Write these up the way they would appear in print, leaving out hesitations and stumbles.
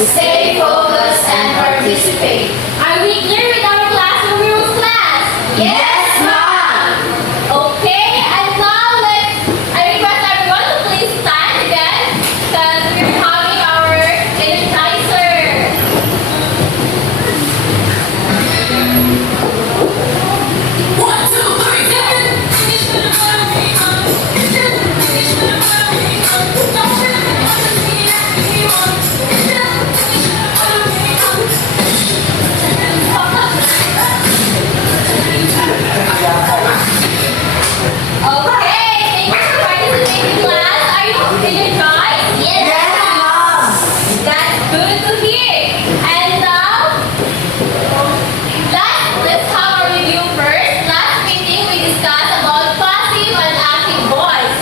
Stay focused and participate. Are we clear with our classroom rules, class? Yes, ma'am. Okay, and now I request everyone to please stand again because we're having our energizer. One, two, three, Okay, thank you for participating, class. Are you energized? Yes, ma'am. That's good to hear. And now, let's have a review first. Last meeting, we discussed about passive and active voice.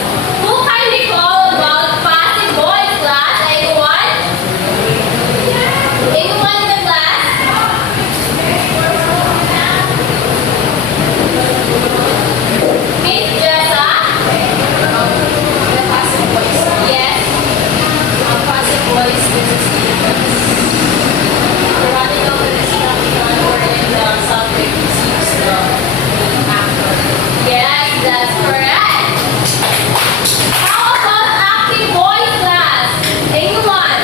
Who can recall about passive voice, class? Anyone? Anyone in the class? Miss Jessa? The passive voice. Yes. Passive voice is running over the instruction or in the subject receives the actor. Yes, that's correct. How about active voice, class? Anyone?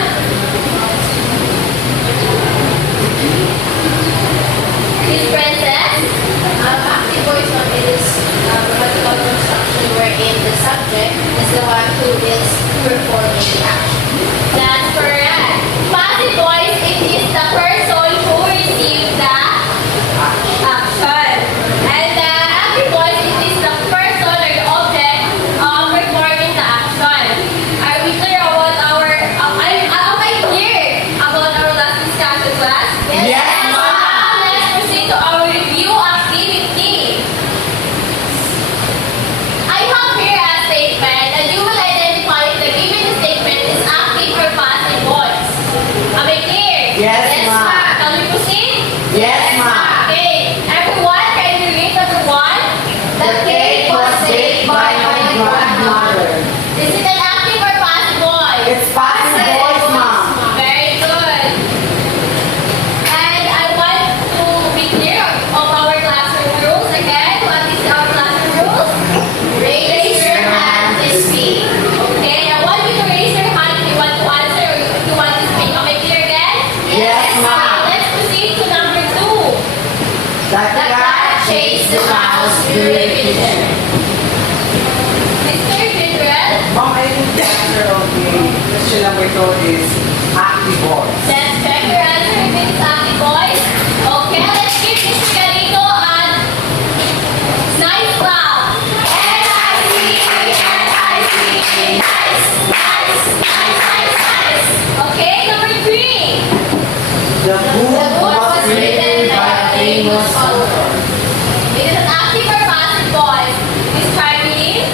Miss Princess? Active voice one is running over instruction wherein the subject is the one who is performing the action. That's correct. Passive voice, it is the person who receives the action. And the active voice, it is the person or the object performing the action. Are we clear about our, am I clear about our last discussion, class? Yes, ma'am. Now, let's proceed to our review activity. I have here a statement and you will identify if the given statement is active or passive voice. Am I clear? Yes, ma'am. Can we proceed? Yes, ma'am. Okay. Everyone, can you read number one? The cake was baked by my grandmother. Is it an active or passive voice? It's passive voice, ma'am. Very good. And I want to be clear of our classroom rules again. What is our classroom rules? Raise your hand to speak. Okay, I want you to raise your hand if you want to answer or if you want to speak. Am I clear again? Yes, ma'am. Let's proceed to number two. The The cat chased the mouse during dinner. Mr. Gabriel, Ma'am, I think the answer of the question number 2 is active voice. let's check your answer if it's active voice. Okay, let's give Mr. Garrido a nice clap. Nice. Okay, number three. The book The book was written by a famous author. It is an active or passive voice. Miss Charlie,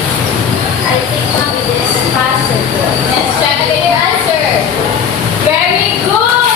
I think ma'am it is passive voice. let's check with your answer. Very good.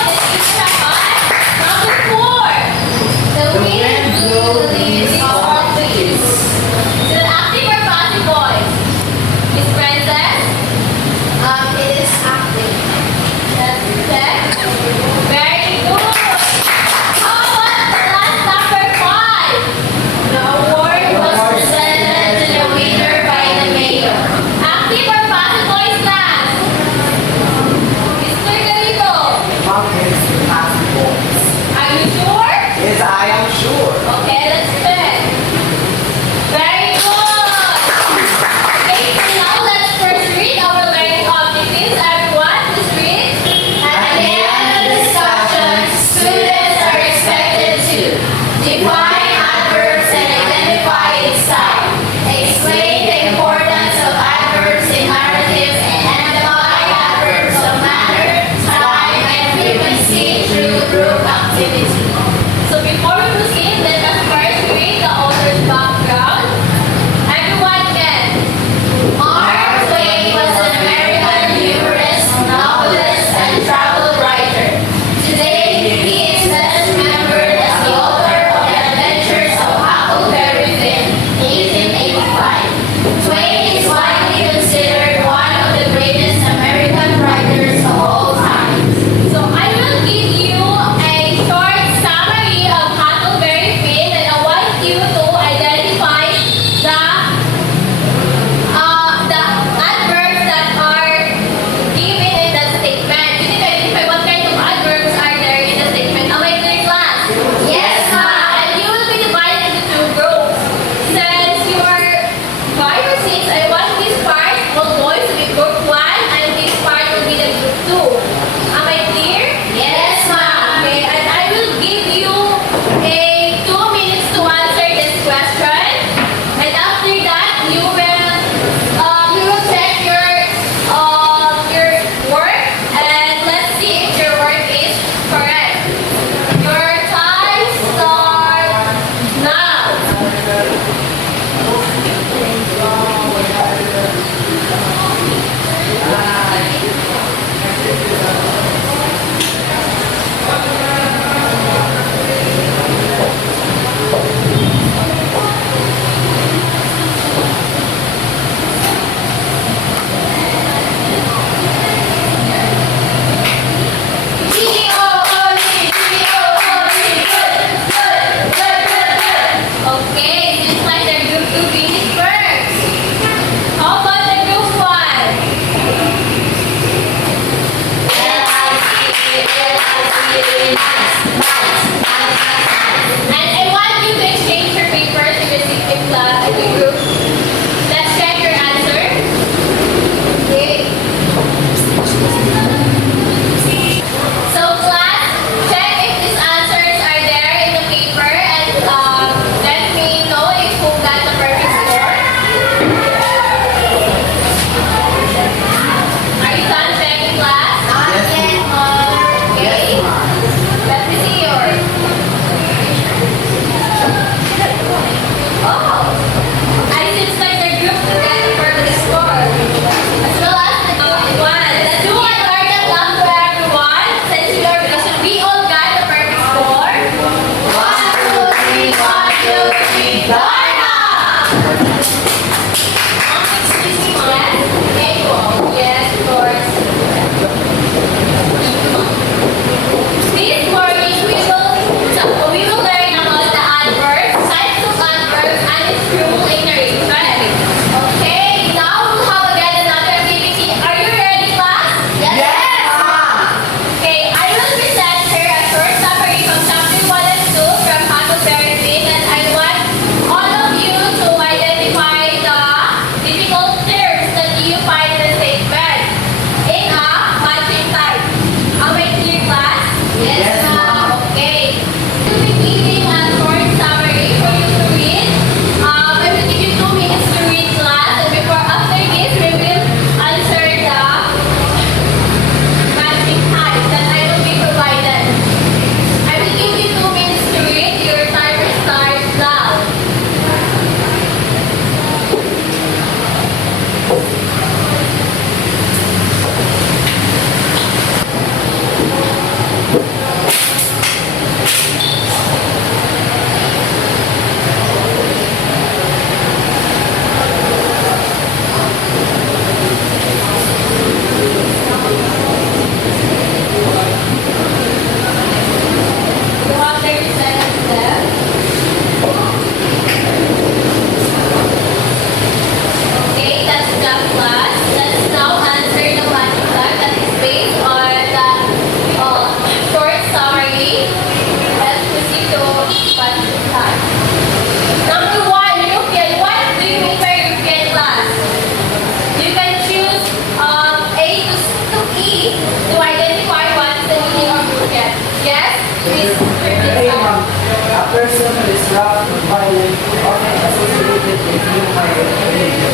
A, ma'am, a person who is rough, violent, often associated with immoral behavior.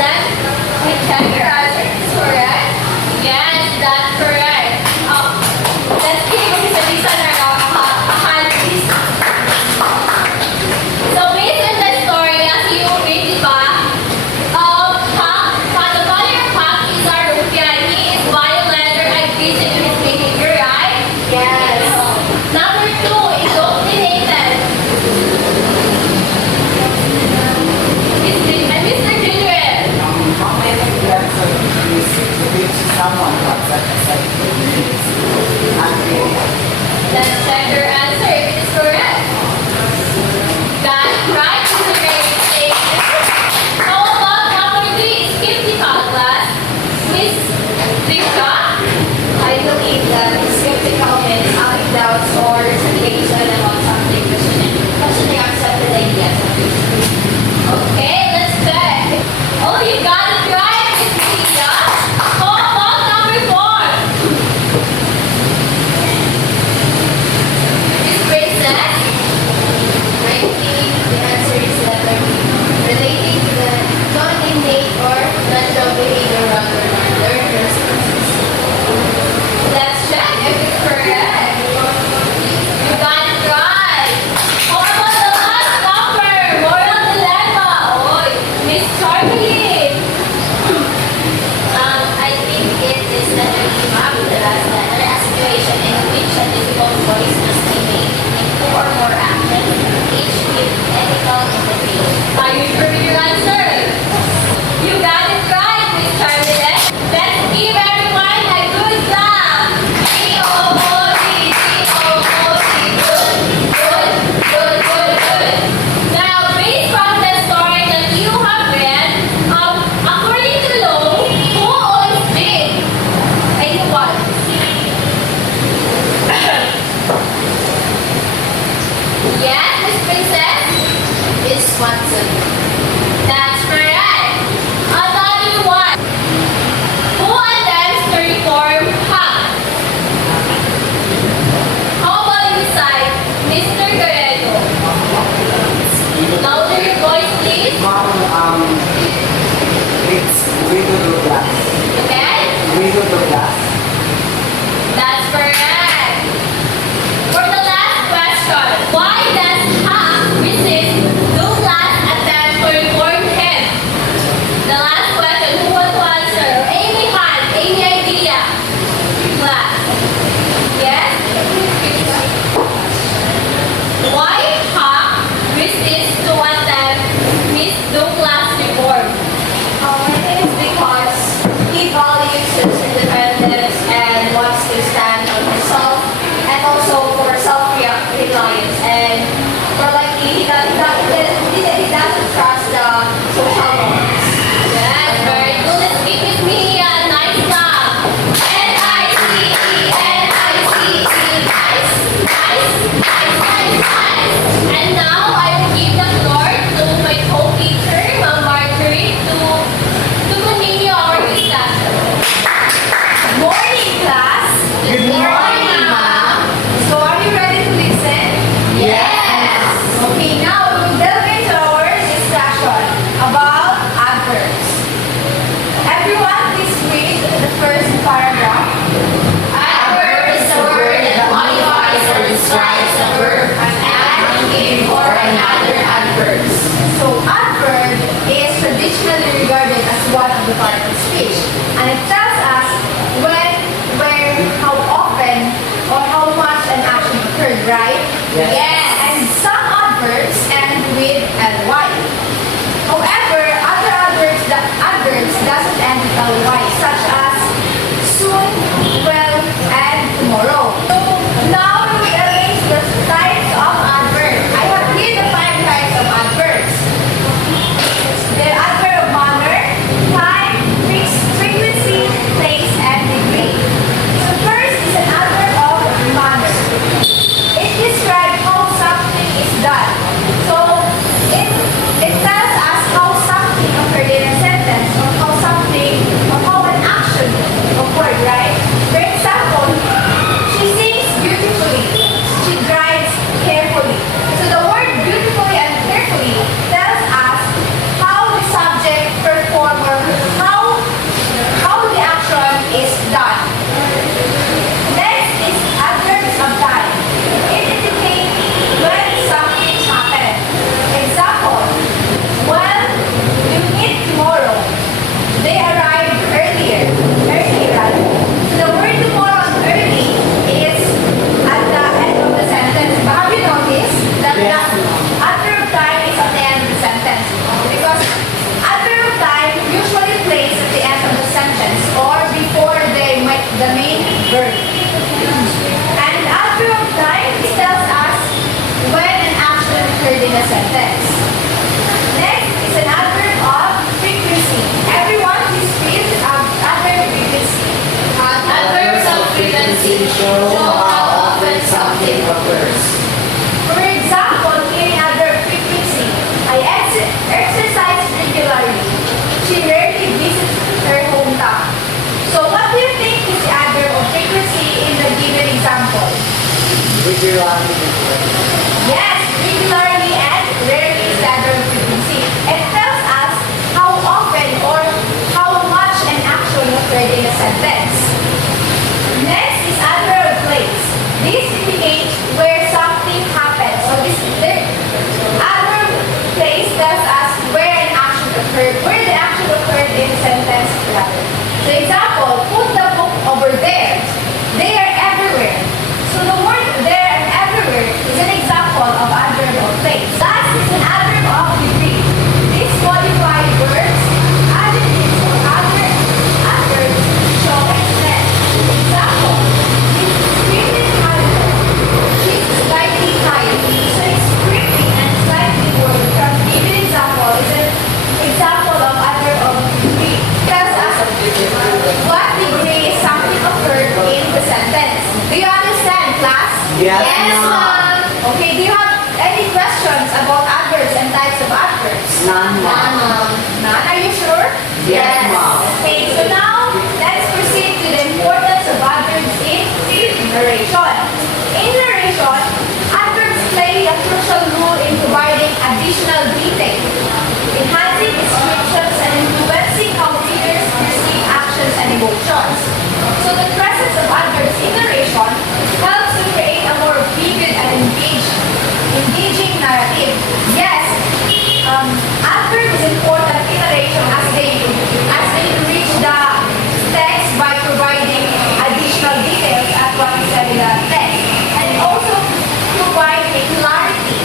Then, we check your answer. Is correct? Yes, that's correct. Let's give Mr. Lisa a hand, please. So, based on the story, as you read, di ba? The father of Hak is a ruffian. He is violent or aggressive in his behavior, right? Yes. Number 2, indoctrinated. Mr. General. The answer is to teach someone to accept a set of beliefs and behavior. Let's check your answer if it is correct. That's right, Mr. David. How about number 3, skeptical class? Miss Trisha? I believe that skeptical means having doubts or reservation about something, questioning accepted ideas. Okay, let's check. Oh, you got it right, Miss Trisha. How about number 4? Miss Princess? I think the answer is letter B, relating to the non-innate or natural behavior rather than learned responses. Let's check if it's correct. You got it right. How about the last number? Moral dilemma. Oh, Miss Charlie. I think it is letter B, ma'am, the last letter, a situation in which a difficult choice must be made in two or more actions, each with ethical implications. Are you sure with your answer? You got it right, Miss Charlie. Let's give everyone a good clap. G-O-O-D, G-O-O-D. Good. Now, based on the story that you have read, according to law, who owns big? Anyone? Yes, Miss Princess? Miss Watson. That's correct. Another one. Who attempts to reform HAC? How about you side, Mr. Guerrero? Louder your voice, please. Ma'am, it's Guido Douglas. Okay? Guido Douglas. That's correct. For the last question, why does HAC resist Douglas' attempt to reform him? The last question, who wants to answer? Any hand, any idea? Class. Yes? Why HAC resists to attempt Miss Douglas' reform? I think it's because he values his independence and wants to stand on himself, and also for self-reliance, and more likely he doesn't trust the social norms. Yes, very good. Let's keep with me. Nice clap. N-I-C-E, N-I-C-E. Nice. And now I will give the floor to my co-teacher, Ma'am Marjorie, to continue our discussion. Morning, class! Good show how often something occurs. For example, here in adverb frequency, I exercise regularly. She rarely visits her hometown. So what do you think is the adverb of frequency in the given example? Regularly. Yes, regularly and rarely is the adverb of frequency. It tells us how often or how much an action occurred in a sentence. Next is adverb of place. This indicates where something happens. So adverb place tells us where an action occurred, where the action occurred in the sentence. So example, put the book over there. They are everywhere. So the word there and everywhere is an example of adverb of place. Last is an adverb of degree. These modified words, adjectives or other adverbs show extent. Example, he's extremely talented. She's slightly higher. So extremely and slightly word from given example is an example of adverb of degree. Tells us what degree something occurred in the sentence. Do you understand, class? Yes, Yes, ma'am. ma'am. Okay, do you have any questions about adverbs and types of adverbs? None, ma'am. None, are you sure? Yes, ma'am. Okay, so now let's proceed to the importance of adverbs in narration. In narration, adverbs play a crucial role in providing additional detail, enhancing descriptions and influencing how readers perceive actions and emotions. So the presence of adverbs in narration helps to create a more vivid and engaging narrative. Yes, adverb is important in narration as they enrich the text by providing additional details as what is said in the text, and also provide a clarity.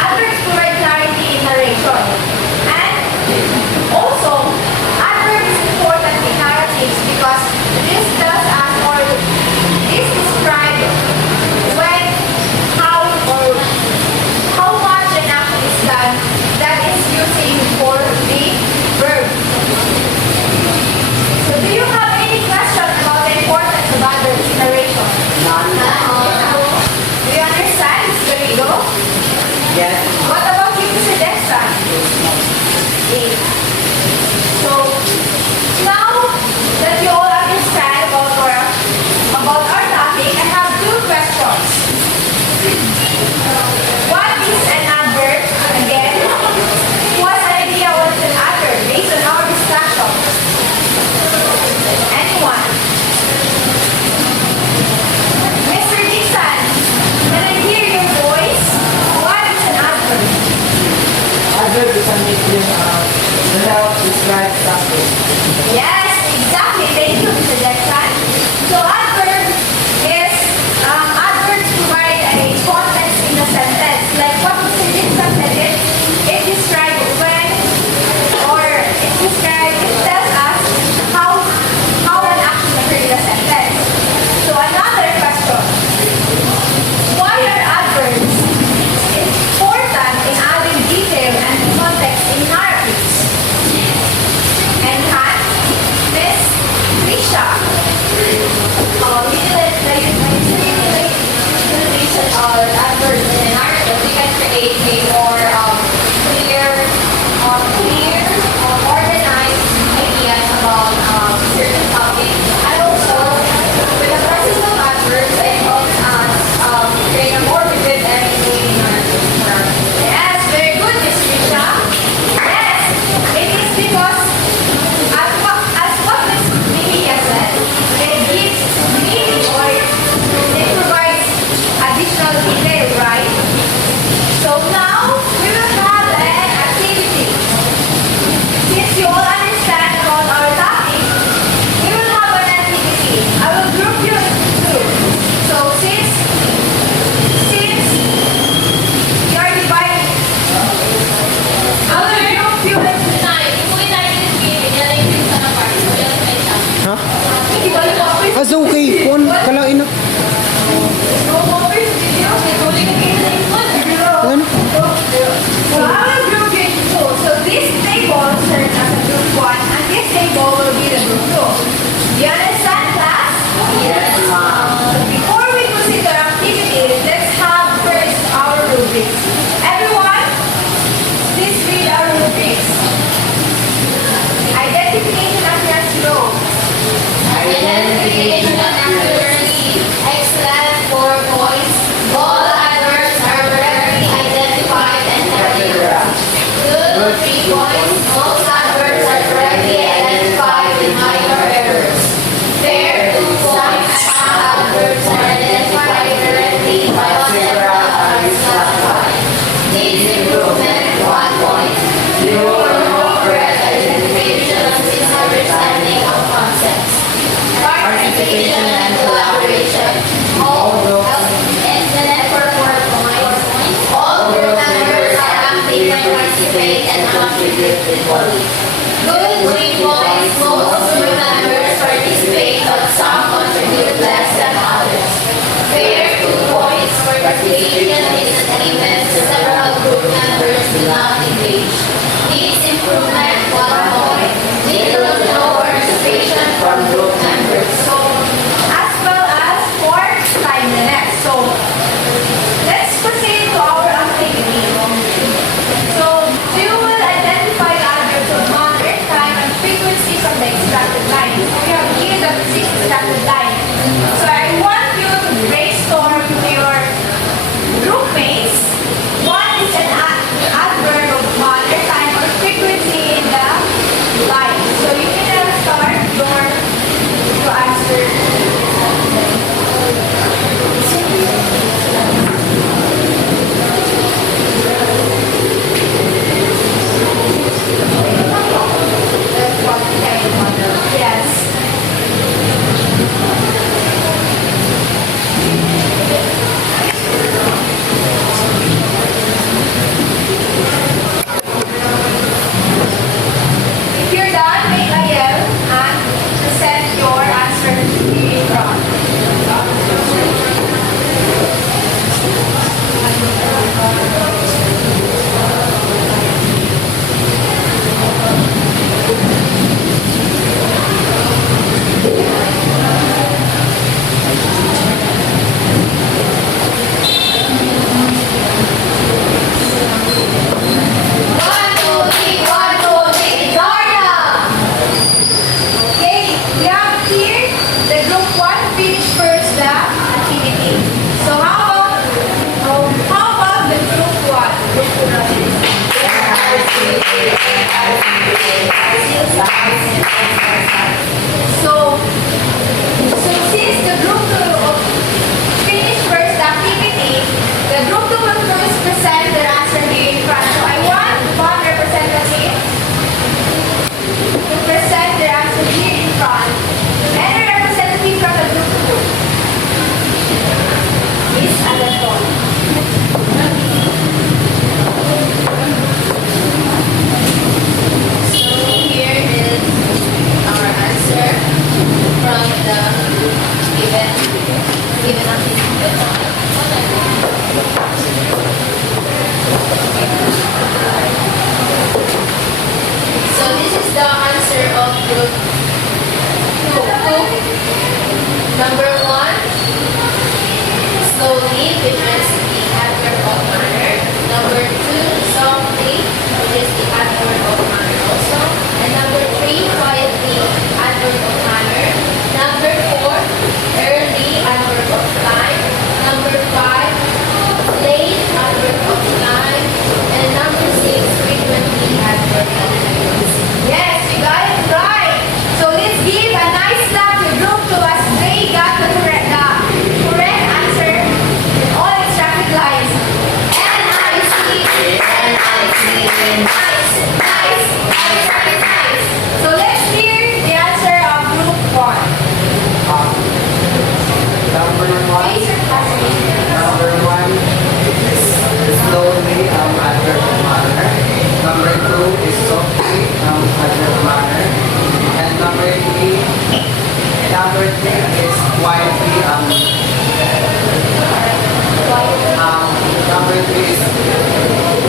Adverbs provide clarity in narration, and also adverb is important in narratives because this tells us or this describes when, how, or how much an action is done that is using for the verb. So do you have any questions about the importance of adverbs in narration? None, ma'am. Do you understand, Mr. Rigo? Yes. What about you, Mr. Dexter? Okay. So now that you all understand about our topic, I have two questions. What is an adverb? Again, who has an idea what is an adverb based on our discussion? Anyone? Mr. Dixon, can I hear your voice? What is an adverb? Adverb is a medium to help describe something. Yes, exactly. Thank you, Mr. Jackson. So adverbs provide a context in a sentence. Like what Mr. Jackson said, it describes when, or it tells us how an action occurred in a sentence. So another question. Why are adverbs important in adding detail and context in narratives? And Miss Risha. We utilization of adverbs in a narrative, we can create a more clear, organized ideas about certain topics. And also, with the presence of adverbs, it helps us create a more vivid and engaging narrative. Yes, very good, Miss Risha. Yes, it is because as what Miss Mihia said, it gives meaning or it provides additional detail, right? So now we will have an activity. Since you all understand about our topic, we will have an activity. I will group you into two. So since you are divided, I will group you into nine. Ha? Asa okay, kun kalau ina. Ano? So I will group you into two. So this table serves as a group one, and this table will be the group two. Do you understand, class? Yes,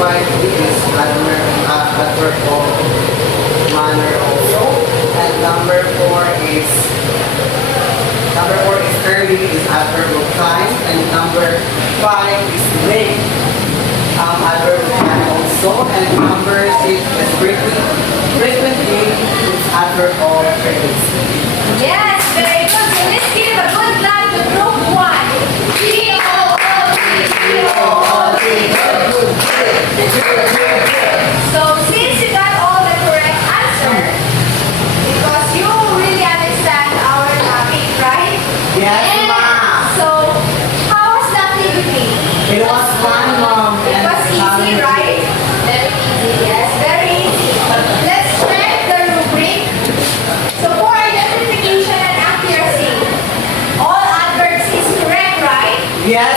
point is adverb of manner also. And number 4 is early is adverb of time. And number 5 is late. Adverb of time also. And number 6 is frequently is adverb of frequency. Yes, very good. So let's give a good clap to group 1. So since you got all the correct answer, because you really understand our topic, right? Yes, ma'am. So how was the activity? It was fun, mom. It was easy, right? Very easy, yes, very easy. Let's check the rubric. So for identification and accuracy, all adverbs is correct, right? Yes,